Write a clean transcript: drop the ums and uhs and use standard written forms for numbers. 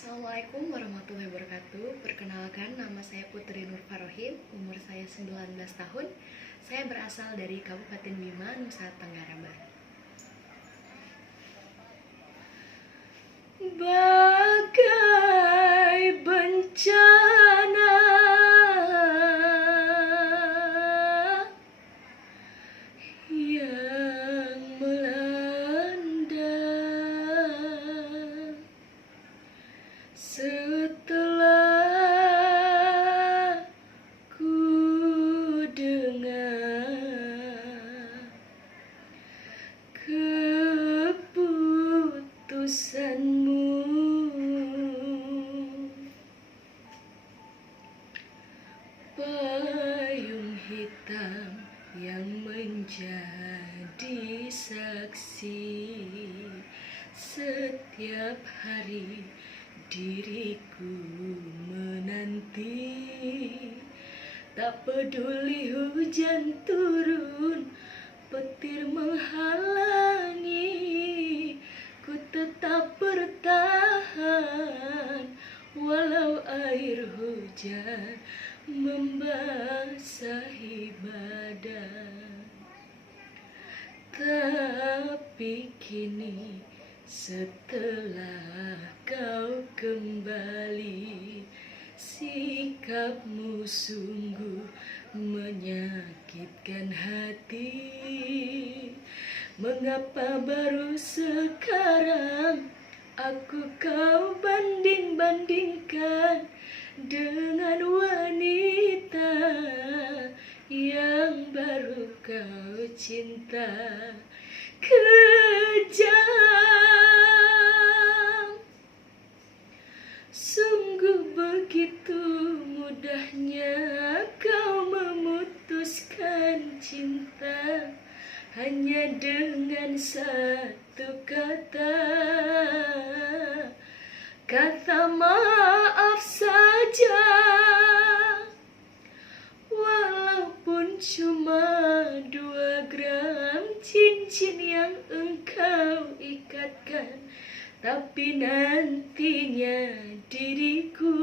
Assalamualaikum warahmatullahi wabarakatuh. Perkenalkan, nama saya Putri Nur Farohim, umur saya 19 tahun. Saya berasal dari Kabupaten Bima, Nusa Tenggara Barat. Bagai bencana yang melanda setelah ku dengar keputusanmu, payung hitam yang menjadi saksi setiap hari diriku menanti. Tak peduli hujan turun, petir menghalangi, ku tetap bertahan walau air hujan membasahi badan. Tapi kini setelah kau kembali, sikapmu sungguh menyakitkan hati. Mengapa baru sekarang aku kau banding-bandingkan dengan wanita yang baru kau cinta? Kejam, sungguh begitu mudahnya kau memutuskan cinta hanya dengan satu kata maaf saja. Walaupun cuma 2 gram cincin yang engkau ikatkan, tapi nantinya diriku